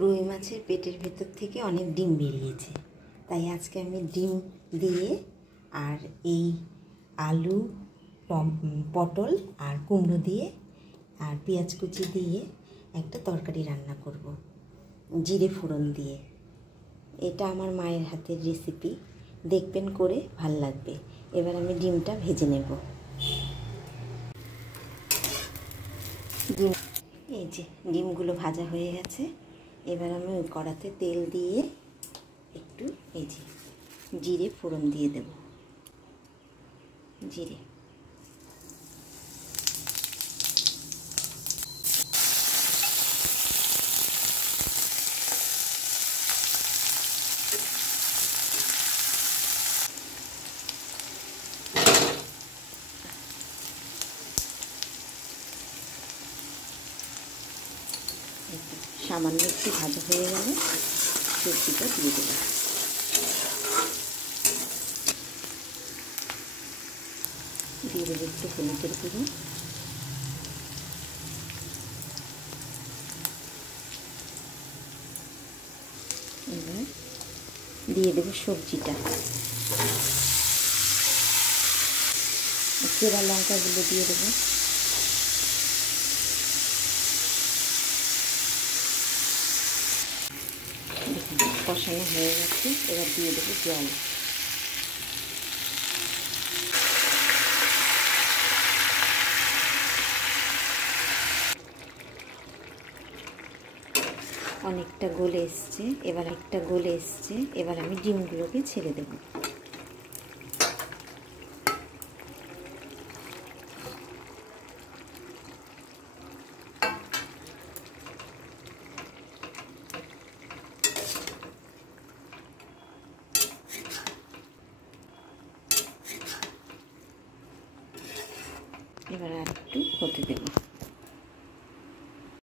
রুই মাছের পেটের ভেতর থেকে অনেক ডিম বেরিয়েছে, তাই আজকে আমি ডিম দিয়ে আর এই আলু, পটল আর কুমড়ো দিয়ে আর পেঁয়াজ কুচি দিয়ে একটা তরকারি রান্না করব, জিরে ফোড়ন দিয়ে। এটা আমার মায়ের হাতের রেসিপি, দেখবেন করে ভাল লাগবে। এবার আমি ডিমটা ভেজে নেব। এই যে ডিমগুলো ভাজা হয়ে গেছে। এবার আমি ওই কড়াতে তেল দিয়ে একটু এই যে জিরে ফোড়ন দিয়ে দেব। জিরে, সামান্য একটু ভাজা হয়ে গেলে সবজিটা দিয়ে দেব। দিয়ে দেবো একটু হলুদের গুঁড়ো, এবার দিয়ে দেবো সবজিটা, চেরা লঙ্কাগুলো দিয়ে দেবো। কষানো হয়ে গেছে, এবার দিয়ে দেবো জল। অনেকটা গলে এসছে, এবার আমি ডিমগুলোকে ছেড়ে দেব। এবার আর একটু হতে দেব।